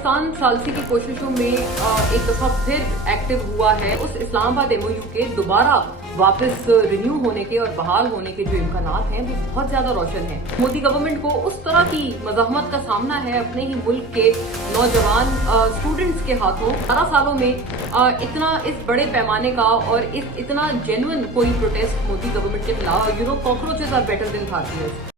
पाकिस्तान सालसी की कोशिशों में एक दफा फिर एक्टिव हुआ है। उस इस्लामाबाद एमओयू के दोबारा वापस रिन्यू होने के और बहाल होने के जो इम्कानात हैं वो बहुत ज्यादा रोशन हैं। मोदी गवर्नमेंट को उस तरह की मज़ाहमत का सामना है अपने ही मुल्क के नौजवान स्टूडेंट्स के हाथों। 12 सालों में इतना इस बड़े पैमाने का और इतना जेन्युइन कोई प्रोटेस्ट मोदी गवर्नमेंट के खिलाफ कॉकरोचेस आर बेटर देन भारतीयर्स।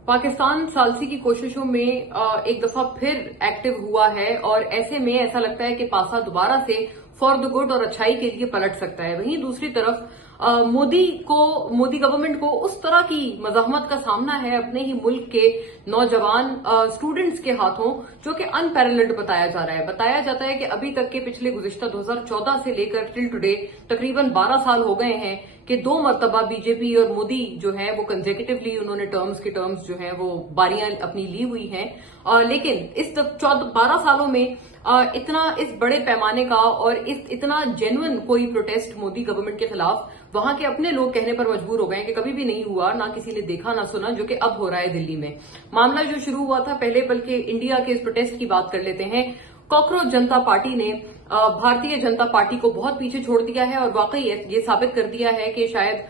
पाकिस्तान सालसी की कोशिशों में एक दफा फिर एक्टिव हुआ है और ऐसे में ऐसा लगता है कि पासा दोबारा से फॉर द गुड और अच्छाई के लिए पलट सकता है। वहीं दूसरी तरफ मोदी गवर्नमेंट को उस तरह की मज़ाहमत का सामना है अपने ही मुल्क के नौजवान स्टूडेंट्स के हाथों, जो कि अनपैरेलल्ड बताया जा रहा है। बताया जाता है कि अभी तक के पिछले गुज़िश्ता 2014 से लेकर टिल टुडे तकरीबन 12 साल हो गए हैं कि 2 मरतबा बीजेपी और मोदी जो है वो कंसेक्यूटिवली उन्होंने टर्म्स जो है वो बारियां अपनी ली हुई हैं। लेकिन इस 12 सालों में इस बड़े पैमाने का और इतना जेन्युइन कोई प्रोटेस्ट मोदी गवर्नमेंट के खिलाफ वहां के अपने लोग कहने पर मजबूर हो गए हैं कि कभी भी नहीं हुआ, ना किसी ने देखा ना सुना, जो कि अब हो रहा है दिल्ली में। मामला जो शुरू हुआ था पहले, बल्कि इंडिया के इस प्रोटेस्ट की बात कर लेते हैं। कॉकरोच जनता पार्टी ने भारतीय जनता पार्टी को बहुत पीछे छोड़ दिया है और वाकई ये साबित कर दिया है कि शायद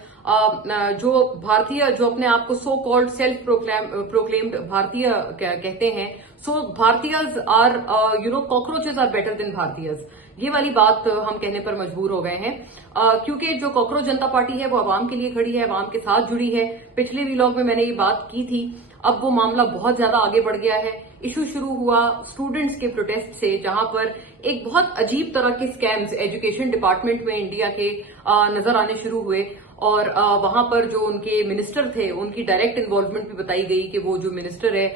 जो अपने आप को सो कॉल्ड सेल्फ प्रोक्लेम्ड भारतीय कहते हैं, सो भारतीयज are cockroaches are better than भारतीयज। ये वाली बात हम कहने पर मजबूर हो गए हैं क्योंकि जो कॉकरोच जनता पार्टी है वो आवाम के लिए खड़ी है, आवाम के साथ जुड़ी है। पिछले व्लॉग में मैंने ये बात की थी। अब वो मामला बहुत ज्यादा आगे बढ़ गया है। इशू शुरू हुआ स्टूडेंट्स के प्रोटेस्ट से, जहां पर एक बहुत अजीब तरह के स्कैम्स एजुकेशन डिपार्टमेंट में इंडिया के नजर आने शुरू हुए और वहां पर जो उनके मिनिस्टर थे उनकी डायरेक्ट इन्वॉल्वमेंट भी बताई गई कि वो जो मिनिस्टर है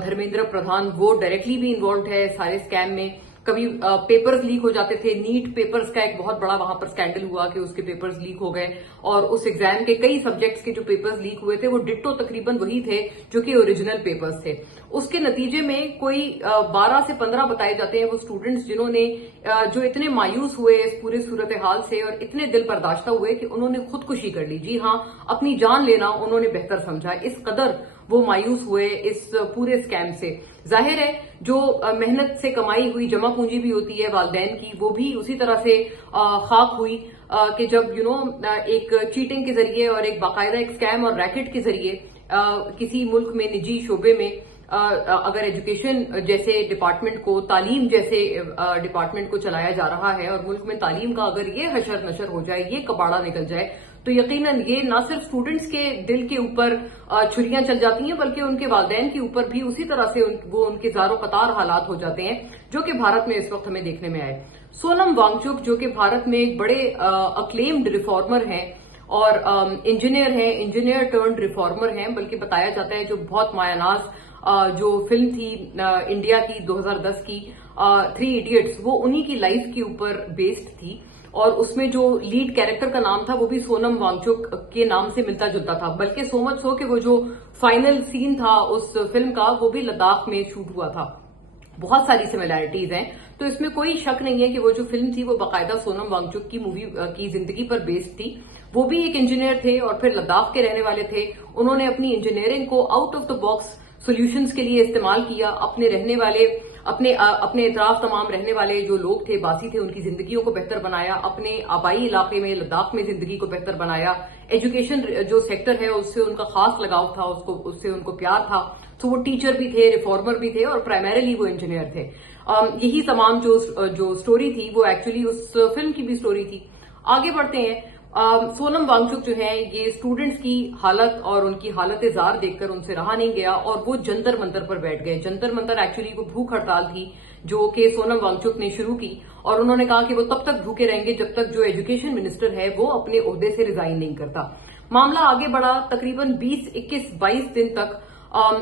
धर्मेंद्र प्रधान, वो डायरेक्टली भी इन्वॉल्व है सारे स्कैम में। कभी पेपर्स लीक हो जाते थे। नीट पेपर्स का एक बहुत बड़ा वहां पर स्कैंडल हुआ कि उसके पेपर्स लीक हो गए और उस एग्जाम के कई सब्जेक्ट्स के जो पेपर्स लीक हुए थे वो डिट्टो तकरीबन वही थे जो कि ओरिजिनल पेपर्स थे। उसके नतीजे में कोई 12 से 15 बताए जाते हैं वो स्टूडेंट्स जिन्होंने जो इतने मायूस हुए इस पूरे सूरत हाल से और इतने दिल बर्दाश्ता हुए कि उन्होंने खुदकुशी कर ली। जी हां, अपनी जान लेना उन्होंने बेहतर समझा। इस कदर वो मायूस हुए इस पूरे स्कैम से। जाहिर है जो मेहनत से कमाई हुई जमा पूंजी भी होती है वालदैन की, वो भी उसी तरह से खाक हुई कि जब एक चीटिंग के जरिए और एक बाकायदा एक स्कैम और रैकेट के जरिए किसी मुल्क में निजी शोबे में अगर एजुकेशन जैसे डिपार्टमेंट को, तालीम जैसे डिपार्टमेंट को चलाया जा रहा है और मुल्क में तालीम का अगर ये हशर नशर हो जाए, ये कबाड़ा निकल जाए, तो यकीनन ये ना सिर्फ स्टूडेंट्स के दिल के ऊपर छुरियां चल जाती हैं बल्कि उनके वालदैन के ऊपर भी उसी तरह से वो उनके ज़ारो कतार हालात हो जाते हैं जो कि भारत में इस वक्त हमें देखने में आए। सोनम वांगचुक जो कि भारत में एक बड़े अक्लेम्ड रिफॉर्मर हैं और इंजीनियर हैं, इंजीनियर टर्न्ड रिफॉर्मर हैं, बल्कि बताया जाता है जो बहुत मायानाज जो फिल्म थी इंडिया की 2010 की 3 इडियट्स, वो उन्हीं की लाइफ के ऊपर बेस्ड थी और उसमें जो लीड कैरेक्टर का नाम था वो भी सोनम वांगचुक के नाम से मिलता जुलता था। बल्कि सो मच सो कि वो जो फाइनल सीन था उस फिल्म का वो भी लद्दाख में शूट हुआ था। बहुत सारी सिमिलैरिटीज हैं, तो इसमें कोई शक नहीं है कि वो जो फिल्म थी वो बाकायदा सोनम वांगचुक की मूवी की जिंदगी पर बेस्ड थी। वो भी एक इंजीनियर थे और फिर लद्दाख के रहने वाले थे। उन्होंने अपनी इंजीनियरिंग को out of the box solutions के लिए इस्तेमाल किया। अपने इतराफ तमाम रहने वाले जो लोग थे, बासी थे, उनकी जिंदगियों को बेहतर बनाया। अपने आबाई इलाके में लद्दाख में जिंदगी को बेहतर बनाया। एजुकेशन जो सेक्टर है उससे उनका खास लगाव था, उससे उनको प्यार था। तो वो टीचर भी थे, रिफॉर्मर भी थे और प्राइमरीली वो इंजीनियर थे। यही तमाम जो स्टोरी थी वो एक्चुअली उस फिल्म की भी स्टोरी थी। आगे बढ़ते हैं। सोनम वांगचुक जो है ये स्टूडेंट्स की हालत और उनकी हालत जार देखकर उनसे रहा नहीं गया और वो जंतर मंतर पर बैठ गए। जंतर मंतर एक्चुअली वो भूख हड़ताल थी जो कि सोनम वांगचुक ने शुरू की और उन्होंने कहा कि वो तब तक भूखे रहेंगे जब तक जो एजुकेशन मिनिस्टर है वो अपने ओहदे से रिजाइन नहीं करता। मामला आगे बढ़ा। तकरीबन 20, 21, 22 दिन तक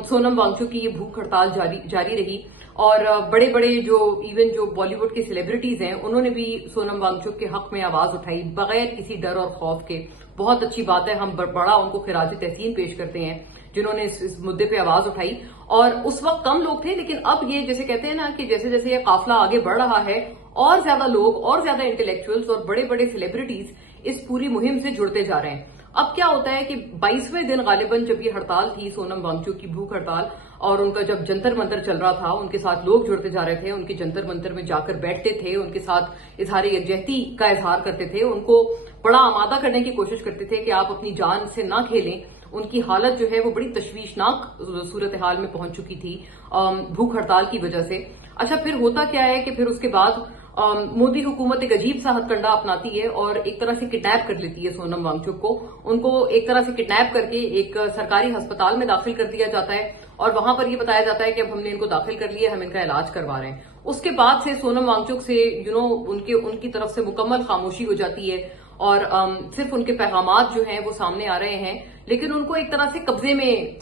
सोनम वांगचुक की ये भूख हड़ताल जारी रही और बड़े बड़े जो बॉलीवुड के सेलिब्रिटीज हैं उन्होंने भी सोनम वांगचुक के हक में आवाज उठाई बगैर किसी डर और खौफ के। बहुत अच्छी बात है, हम बड़ा उनको खिराज तहसीन पेश करते हैं जिन्होंने इस मुद्दे पे आवाज उठाई। और उस वक्त कम लोग थे, लेकिन अब ये जैसे कहते हैं ना कि जैसे जैसे ये काफिला आगे बढ़ रहा है और ज्यादा लोग और ज्यादा इंटेलेक्चुअल्स और बड़े बड़े सेलिब्रिटीज इस पूरी मुहिम से जुड़ते जा रहे हैं। अब क्या होता है कि 22वें दिन गालिबन जब ये हड़ताल थी सोनम वांगचुक की भूख हड़ताल, اور उनका जब जंतर मंतर चल रहा था, उनके साथ लोग जुड़ते जा रहे थे, उनके जंतर मंतर में जाकर बैठते थे, उनके साथ इजहार यकजहती का इजहार करते थे, उनको बड़ा आमादा करने की कोशिश करते थे कि आप अपनी जान से ना खेलें। उनकी हालत जो है वो बड़ी तशवीशनाक सूरत हाल में पहुंच चुकी थी भूख हड़ताल की वजह से। अच्छा, फिर होता क्या है कि फिर उसके बाद मोदी हुकूमत एक अजीब सा हथकंडा अपनाती है और एक तरह से किडनैप कर लेती है सोनम वांगचुक को। उनको एक तरह से किडनैप करके एक सरकारी अस्पताल में दाखिल कर दिया जाता है और वहां पर यह बताया जाता है कि अब हमने इनको दाखिल कर लिया, हम इनका इलाज करवा रहे हैं। उसके बाद से सोनम वांगचुक से उनकी तरफ से मुकम्मल खामोशी हो जाती है और सिर्फ उनके पैगामात जो हैं वो सामने आ रहे हैं, लेकिन उनको एक तरह से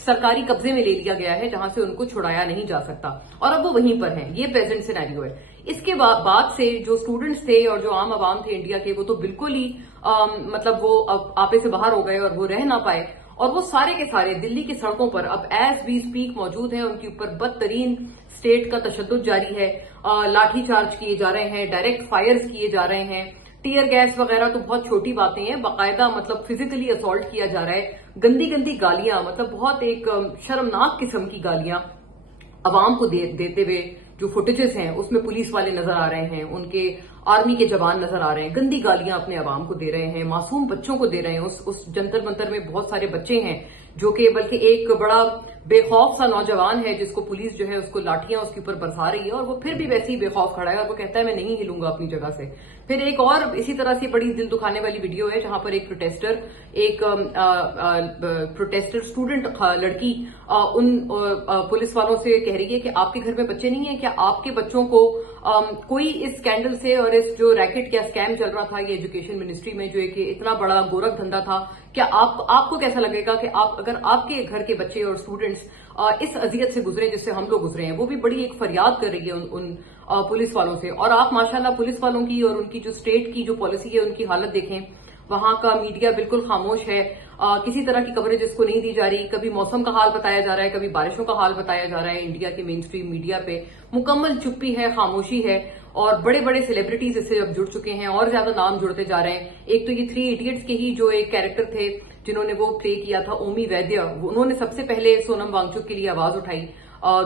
सरकारी कब्जे में ले लिया गया है जहां से उनको छुड़ाया नहीं जा सकता और अब वो वहीं पर हैं। ये प्रेजेंट सिनेरियो है। इसके बाद से जो स्टूडेंट्स थे और जो आम आवाम थे इंडिया के, वो तो बिल्कुल ही मतलब वो अब आपे से बाहर हो गए और वो रह ना पाए और वो सारे के सारे दिल्ली की सड़कों पर अब एज वी स्पीक मौजूद हैं। उनके ऊपर बदतरीन स्टेट का तशद्दुद जारी है, लाठीचार्ज किए जा रहे हैं, डायरेक्ट फायर्स किए जा रहे हैं, टीयर गैस वगैरह तो बहुत छोटी बातें हैं, बाकायदा मतलब फिजिकली असॉल्ट किया जा रहा है, गंदी गंदी गालियां, मतलब बहुत एक शर्मनाक किस्म की गालियां अवाम को देते हुए जो फुटेजेस हैं उसमें पुलिस वाले नजर आ रहे हैं, उनके आर्मी के जवान नजर आ रहे हैं, गंदी गालियां अपने अवाम को दे रहे हैं, मासूम बच्चों को दे रहे हैं। उस जंतर मंतर में बहुत सारे बच्चे हैं जो कि बल्कि एक बड़ा बेखौफ सा नौजवान है जिसको पुलिस जो है उसको लाठियां उसके ऊपर बरसा रही है और वो फिर भी वैसे ही बेखौफ खड़ा है और वो कहता है मैं नहीं हिलूंगा अपनी जगह से। फिर एक और इसी तरह से बड़ी दिल दुखाने वाली वीडियो है जहां पर एक प्रोटेस्टर स्टूडेंट लड़की उन पुलिस वालों से कह रही है कि आपके घर में बच्चे नहीं है क्या? आपके बच्चों को कोई इस स्कैंडल से और इस जो रैकेट क्या स्कैम चल रहा था ये एजुकेशन मिनिस्ट्री में, जो एक इतना बड़ा गोरख धंधा था, क्या आपको कैसा लगेगा कि अगर आपके घर के बच्चे और स्टूडेंट्स इस अजियत से गुजरे जिससे हम लोग गुजरे हैं? वो भी बड़ी एक फरियाद कर रही है उन पुलिस वालों से। और आप माशाल्लाह पुलिस वालों की और उनकी जो स्टेट की जो पॉलिसी है उनकी हालत देखें, वहां का मीडिया बिल्कुल खामोश है, किसी तरह की कवरेज इसको नहीं दी जा रही। कभी मौसम का हाल बताया जा रहा है, कभी बारिशों का हाल बताया जा रहा है। इंडिया के मेन स्ट्रीम मीडिया पे मुकम्मल चुप्पी है, खामोशी है और बड़े बड़े सेलिब्रिटीज इससे अब जुड़ चुके हैं और ज्यादा नाम जुड़ते जा रहे हैं। एक तो ये 3 इडियट्स के ही जो एक कैरेक्टर थे जिन्होंने वो प्ले किया था, ओमी वैद्य, उन्होंने सबसे पहले सोनम वांगचुक के लिए आवाज उठाई।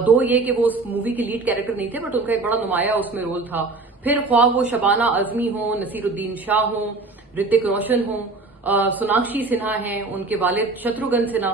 2 ये कि वो उस मूवी के लीड कैरेक्टर नहीं थे बट उनका एक बड़ा नुमाया उसमें रोल था। फिर ख्वाह वो शबाना आजमी हो, नसीरुद्दीन शाह हो, ऋतिक रोशन हो, सोनाक्षी सिन्हा हैं, उनके वालिद शत्रुघ्न सिन्हा,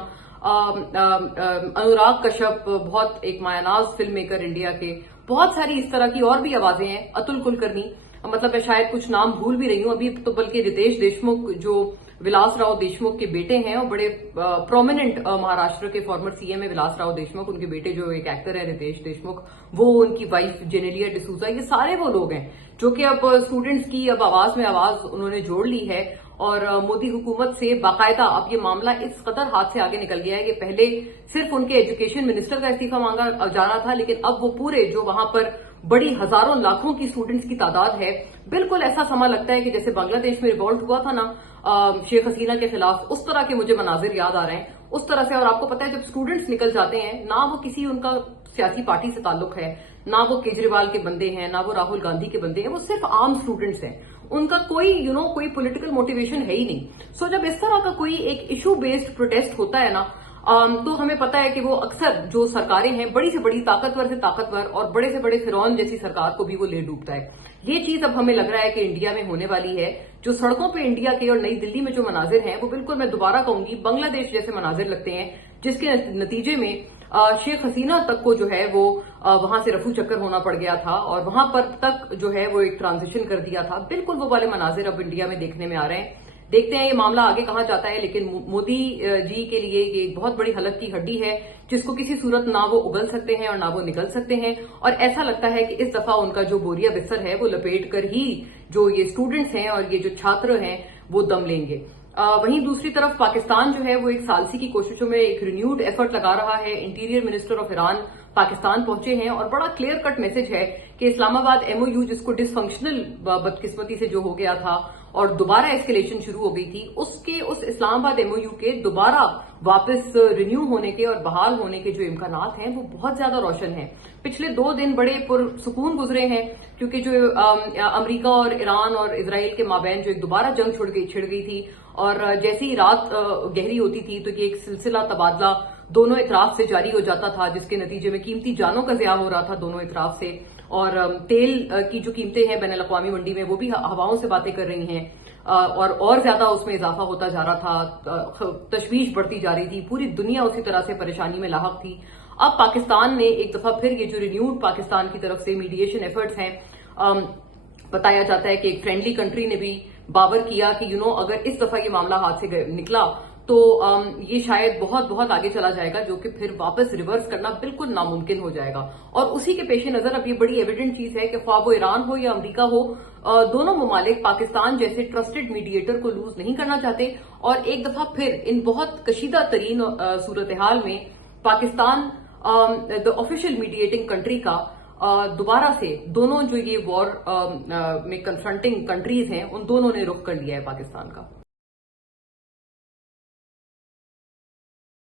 अनुराग कश्यप, बहुत एक मायानाज फिल्म मेकर इंडिया के, बहुत सारी इस तरह की और भी आवाजें हैं, अतुल कुलकर्णी, मतलब मैं शायद कुछ नाम भूल भी रही हूं अभी तो, बल्कि रितेश देशमुख जो विलास राव देशमुख के बेटे हैं और बड़े प्रोमिनेंट महाराष्ट्र के फॉर्मर सीएम है विलास राव देशमुख, उनके बेटे जो एक एक्टर है रितेश देशमुख, वो उनकी वाइफ जेनेलिया डिसूजा, ये सारे वो लोग हैं जो कि अब स्टूडेंट्स की अब आवाज में आवाज उन्होंने जोड़ ली है। और मोदी हुकूमत से बाकायदा अब ये मामला इस कदर हाथ से आगे निकल गया है कि पहले सिर्फ उनके एजुकेशन मिनिस्टर का इस्तीफा मांगा जा रहा था, लेकिन अब वो पूरे जो वहां पर बड़ी हजारों लाखों की स्टूडेंट्स की तादाद है, बिल्कुल ऐसा समा लगता है कि जैसे बांग्लादेश में रिवॉल्ट हुआ था ना शेख हसीना के खिलाफ, उस तरह के मुझे मनाजिर याद आ रहे हैं उस तरह से। और आपको पता है जब स्टूडेंट्स निकल जाते हैं, ना वो किसी उनका सियासी पार्टी से ताल्लुक है, ना वो केजरीवाल के बंदे हैं, ना वो राहुल गांधी के बंदे हैं, वो सिर्फ आम स्टूडेंट्स हैं, उनका कोई कोई पॉलिटिकल मोटिवेशन है ही नहीं। सो जब इस तरह का कोई एक इशू बेस्ड प्रोटेस्ट होता है ना, तो हमें पता है कि वो अक्सर जो सरकारें हैं बड़ी से बड़ी ताकतवर से ताकतवर और बड़े से बड़े फिरौन जैसी सरकार को भी वो ले डूबता है। ये चीज अब हमें लग रहा है कि इंडिया में होने वाली है। जो सड़कों पे इंडिया के और नई दिल्ली में जो मनाजिर हैं वो बिल्कुल, मैं दोबारा कहूंगी, बांग्लादेश जैसे मनाजिर लगते हैं, जिसके नतीजे में शेख हसीना तक को जो है वो वहां से रफू चक्कर होना पड़ गया था और वहां पर तक जो है वो एक ट्रांजिशन कर दिया था। बिल्कुल वो वाले मनाजिर अब इंडिया में देखने में आ रहे हैं। देखते हैं ये मामला आगे कहां जाता है, लेकिन मोदी जी के लिए ये एक बहुत बड़ी हलक की हड्डी है जिसको किसी सूरत ना वो उगल सकते हैं और ना वो निकल सकते हैं। और ऐसा लगता है कि इस दफा उनका जो बोरिया बिस्तर है वो लपेट कर ही जो ये स्टूडेंट्स हैं और ये जो छात्र हैं वो दम लेंगे। वहीं दूसरी तरफ पाकिस्तान जो है वो एक सालसी की कोशिशों में एक रिन्यूड एफर्ट लगा रहा है। Interior minister of Iran Pakistan पहुंचे हैं और बड़ा क्लियर कट मैसेज है कि इस्लामाबाद एमओयू जिसको डिसफंक्शनल बदकिस्मती से जो हो गया था और दोबारा एस्केलेशन शुरू हो गई थी, उस इस्लामाबाद एमओयू के दोबारा वापस रिन्यू होने के और बहाल होने के जो इम्कानात हैं वो बहुत ज्यादा रोशन हैं। पिछले 2 दिन बड़े पुरसुकून गुजरे हैं क्योंकि जो अमेरिका और ईरान और इजराइल के माबैन जो एक दोबारा जंग छिड़ गई थी और जैसे ही रात गहरी होती थी तो ये एक सिलसिला तबादला दोनों इतराफ से जारी हो जाता था, जिसके नतीजे में कीमती जानों का ज़िया हो रहा था दोनों इतराफ से। और तेल की जो कीमतें हैं बैनुल अक़वामी मंडी में, वो भी हवाओं से बातें कर रही हैं, और ज्यादा उसमें इजाफा होता जा रहा था, तशवीश बढ़ती जा रही थी, पूरी दुनिया उसी तरह से परेशानी में लाहक थी। अब पाकिस्तान ने एक दफा फिर ये जो रिन्यूड पाकिस्तान की तरफ से मीडिएशन एफर्ट्स हैं, बताया जाता है कि एक फ्रेंडली कंट्री ने भी बावर किया कि अगर इस दफा ये मामला हाथ से निकला तो ये शायद बहुत बहुत आगे चला जाएगा, जो कि फिर वापस रिवर्स करना बिल्कुल नामुमकिन हो जाएगा। और उसी के पेश नजर अब ये बड़ी एविडेंट चीज है कि ख्वाह वो ईरान हो या अमरीका हो, दोनों ममालिक पाकिस्तान जैसे ट्रस्टेड मीडिएटर को लूज नहीं करना चाहते। और एक दफा फिर इन बहुत कशीदा तरीन सूरत हाल में Pakistan the official mediating country का दोबारा से दोनों जो ये वॉर में कन्फ्रंटिंग कंट्रीज हैं, उन दोनों ने रुख कर लिया है पाकिस्तान का।